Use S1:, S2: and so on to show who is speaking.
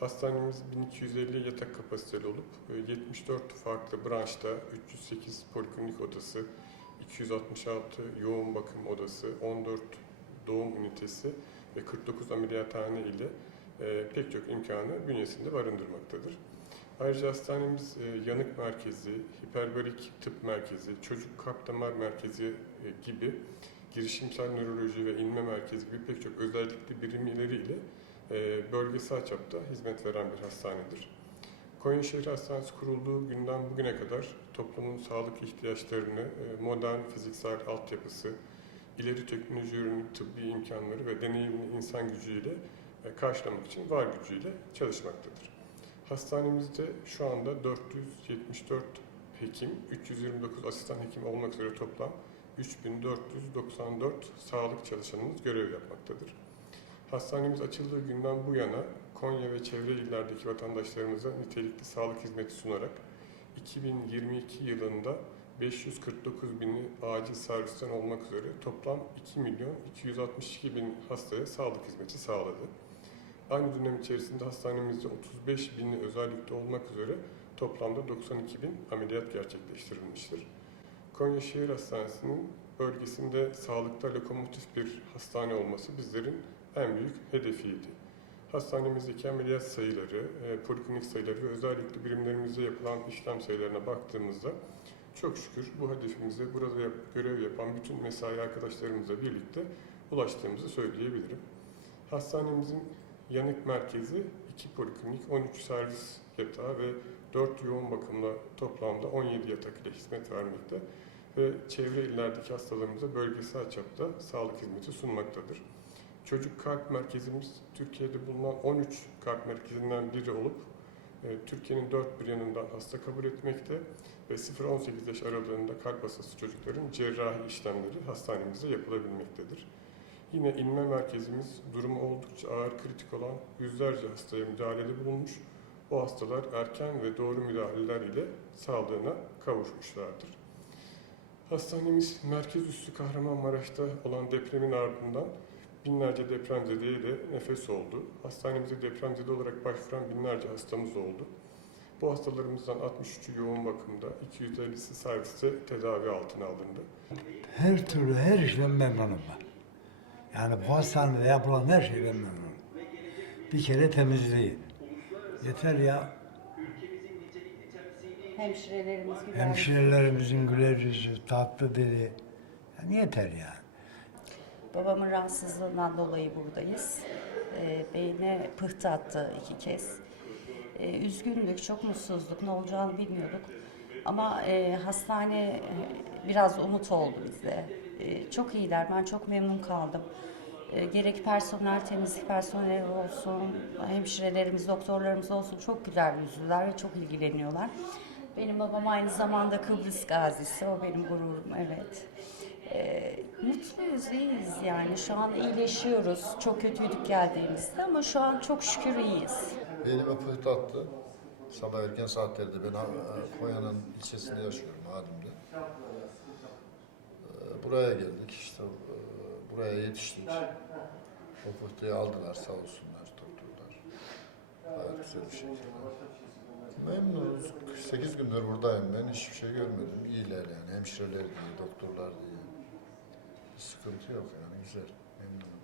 S1: Hastanemiz 1250 yatak kapasiteli olup e, 74 farklı branşta 308 poliklinik odası, 266 yoğun bakım odası, 14 doğum ünitesi ve 49 ameliyathane ile e, pek çok imkanı bünyesinde barındırmaktadır. Ayrıca hastanemiz e, yanık merkezi, hiperbarik tıp merkezi, çocuk kalp damar merkezi e, gibi girişimsel nöroloji ve inme merkezi gibi pek çok özellikli birimleriyle e, bölgesel çapta hizmet veren bir hastanedir. Konya Şehir Hastanesi kurulduğu günden bugüne kadar toplumun sağlık ihtiyaçlarını e, modern fiziksel altyapısı, ileri teknoloji ürünü tıbbi imkanları ve deneyimli insan gücüyle e, karşılamak için var gücüyle çalışmaktadır. Hastanemizde şu anda 474 hekim, 329 asistan hekim olmak üzere toplam 3494 sağlık çalışanımız görev yapmaktadır. Hastanemiz açıldığı günden bu yana Konya ve çevre illerdeki vatandaşlarımıza nitelikli sağlık hizmeti sunarak 2022 yılında 549 bini acil servisten olmak üzere toplam 2 milyon 262 bin hastaya sağlık hizmeti sağladı. Aynı dönem içerisinde hastanemizde 35 bini özellikle olmak üzere toplamda 92 bin ameliyat gerçekleştirilmiştir. Konya Şehir Hastanesi'nin bölgesinde sağlıkta lokomotif bir hastane olması bizlerin en büyük hedefiydi. Hastanemizdeki ameliyat sayıları, e, poliklinik sayıları ve özellikle birimlerimizde yapılan işlem sayılarına baktığımızda çok şükür bu hedefimize burada yap- görev yapan bütün mesai arkadaşlarımızla birlikte ulaştığımızı söyleyebilirim. Hastanemizin yanık merkezi 2 poliklinik, 13 servis yatağı ve 4 yoğun bakımla toplamda 17 yatak ile hizmet vermekte ve çevre illerdeki hastalarımıza bölgesel çapta sağlık hizmeti sunmaktadır. Çocuk kalp merkezimiz Türkiye'de bulunan 13 kalp merkezinden biri olup e, Türkiye'nin dört bir yanından hasta kabul etmekte ve 0-18 yaş aralığında kalp hastası çocukların cerrahi işlemleri hastanemizde yapılabilmektedir. Yine inme merkezimiz durumu oldukça ağır kritik olan yüzlerce hastaya müdahalede bulunmuş. Bu hastalar erken ve doğru müdahaleler ile sağlığına kavuşmuşlardır. Hastanemiz merkez üssü Kahramanmaraş'ta olan depremin ardından binlerce depremzedeye de nefes oldu. Hastanemize depremzede olarak başvuran binlerce hastamız oldu. Bu hastalarımızdan 63'ü yoğun bakımda, 250'si serviste tedavi altına alındı.
S2: Her türlü her işten memnunum ben. Yani bu hastanede yapılan her şeyden memnunum. Bir kere temizliği. Yeter ya.
S3: Hemşirelerimiz güzel.
S2: Hemşirelerimizin güler yüzü, tatlı dili. Yani yeter ya.
S3: Babamın rahatsızlığından dolayı buradayız. Ee, beyne pıhtı attı iki kez. Ee, üzgündük, çok mutsuzduk. Ne olacağını bilmiyorduk. Ama e, hastane e, biraz umut oldu bizde. E, çok iyiler, ben çok memnun kaldım. E, gerek personel, temizlik personeli olsun, hemşirelerimiz, doktorlarımız olsun çok güler yüzlüler ve çok ilgileniyorlar. Benim babam aynı zamanda Kıbrıs gazisi, o benim gururum, evet. E, mutluyuz, iyiyiz yani. Şu an iyileşiyoruz. Çok kötüydük geldiğimizde ama şu an çok şükür iyiyiz.
S4: Beynime pıhtı attı. Sabah erken saatlerde ben e, Konya'nın ilçesinde yaşıyorum Adem'de. E, Buraya geldik işte e, buraya yetiştik. O pıhtıyı aldılar sağ olsunlar doktorlar. Gayet güzel bir şekilde. Memnunuz. 8 gündür buradayım ben hiçbir şey görmedim. İyiler yani hemşireler diye, doktorlar diye. Bir sıkıntı yok yani güzel. Memnunum.